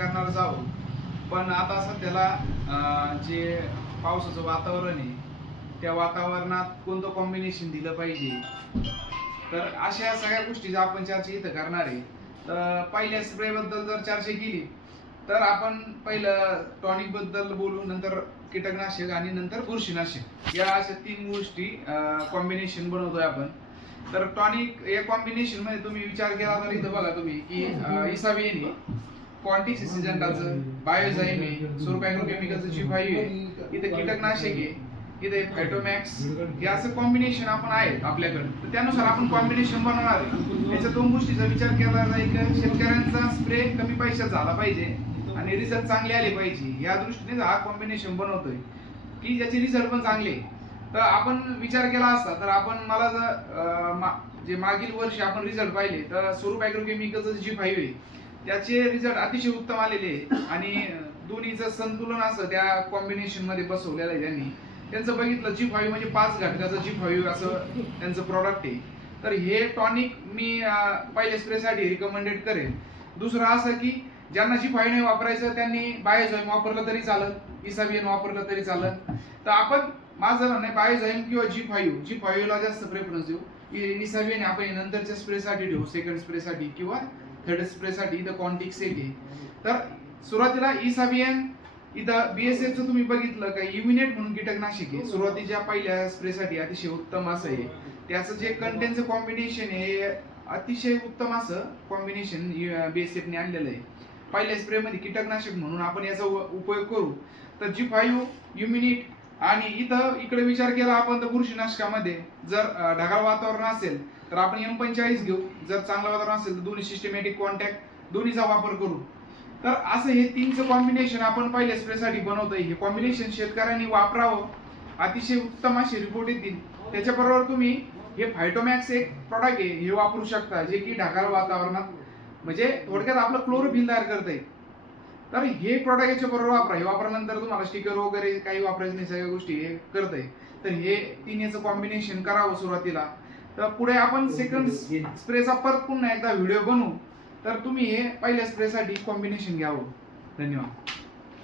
करणार जाऊ. पण आता सध्याला जे पावसाचं वातावरण आहे त्या वातावरणात कोणतं कॉम्बिनेशन दिलं पाहिजे? तर अशा सगळ्या गोष्टी आपण चर्चा इथं करणार आहे तर पहिल्या स्प्रे बद्दल जर चर्चा केली तर आपण पहिलं टॉनिकबद्दल बोलू नंतर कीटकनाशक आणि नंतर बुरशीनाशक. या अशा तीन गोष्टी कॉम्बिनेशन बनवतोय आपण. तर टॉनिक या कॉम्बिनेशनमध्ये तुम्ही विचार केला तर इथं बघा तुम्ही की इसावी क्वांटिक सिजंटाचं बायोझाईम आहे सुरपॅग्रोकेमिकलचं चिफाई आहे इथं कीटकनाशक आहे. इथे फायटोमॅक्स हे असं कॉम्बिनेशन आपण आहे आपल्याकडे. तर त्यानुसार आपण कॉम्बिनेशन बनवणार आहे. याच्या दोन गोष्टीचा विचार केला जाईल शेतकऱ्यांचा स्प्रे कमी पैशात झाला पाहिजे आणि रिझल्ट चांगले आले पाहिजे. या दृष्टीने हा कॉम्बिनेशन बनवतोय. की ज्याचे रिझल्ट पण चांगले तर आपण विचार केला असता तर आपण मला जर जे मागील वर्षी आपण रिझल्ट पाहिले तर स्वरूप ॲग्रोकेमिकलचं जी फाईव्ह आहे त्याचे रिझल्ट अतिशय उत्तम आलेले आणि दोन्हीचं संतुलन असं त्या कॉम्बिनेशनमध्ये बसवलेलं आहे त्यांनी. त्यांचं बघितलं जी फाईव्ह म्हणजे पाच घटकाचं जी फाईव्ह असं त्यांचं प्रॉडक्ट आहे. तर हे टॉनिक मी पहिल्या स्प्रेसाठी रिकमेंडेड करेन. दुसरं असं की ज्यांना जी फाईव्ह नाही वापरायचं त्यांनी बायोझॉईम वापरलं तरी चालत इसाबियन वापरलं तरी चालत तर आपण माझं म्हणणं आहे बायोझाईम किंवा जी फाईव्ह जी फाईव्हला जास्त प्रेफरन्स देऊ. इसाबियन आपण नंतरच्या स्प्रेसाठी ठेवू सेकंड स्प्रेसाठी किंवा थर्ड स्प्रेसाठी इथं कॉन्टिक्स आहे तर सुरुवातीला इसाबियन इथं बीएसएफ चं तुम्ही बघितलं का इम्युनेट म्हणून कीटकनाशक आहे. सुरुवातीच्या पहिल्या स्प्रेसाठी अतिशय उत्तम असं आहे. त्याचं जे कंटेनचं कॉम्बिनेशन आहे हे अतिशय उत्तम असं कॉम्बिनेशन बीएसएफ ने आणलेलं आहे. पहिल्या स्प्रे मध्ये कीटकनाशक म्हणून आपण याचा उपयोग करू. तर जी फाईव्ह युमिनिट आणि इथं इकडे विचार केला आपण तर बुरशीनाशकामध्ये जर ढगाळ वातावरण असेल तर आपण एम पंचेचाळीस घेऊ. जर चांगलं वातावरण असेल तर दोन्ही सिस्टमॅटिक कॉन्टॅक्ट दोन्हीचा वापर करू. तर असं हे तीनचं कॉम्बिनेशन आपण पहिल्या स्प्रेसाठी बनवतोय. हे कॉम्बिनेशन शेतकऱ्यांनी वापरावं. अतिशय उत्तम असे रिपोर्ट येतील. त्याच्याबरोबर तुम्ही हे फायटोमॅक्स एक प्रॉडक्ट आहे हे वापरू शकता जे की ढगाळ वातावरणात म्हणजे थोडक्यात आपलं क्लोरोफिल तयार आहे तर हे प्रॉडक्ट याच्या बरोबर वापरा. हे वापरल्यानंतर तुम्हाला स्टिकर वगैरे काही वापरायचं नाही सगळ्या गोष्टी हे करतंय. तर हे तीन याचं कॉम्बिनेशन करावं सुरुवातीला. तर पुढे आपण सेकंड स्प्रेचा परत पुन्हा एकदा व्हिडिओ बनवू. तर तुम्ही हे पहिल्या स्प्रेसाठी कॉम्बिनेशन घ्यावं धन्यवाद.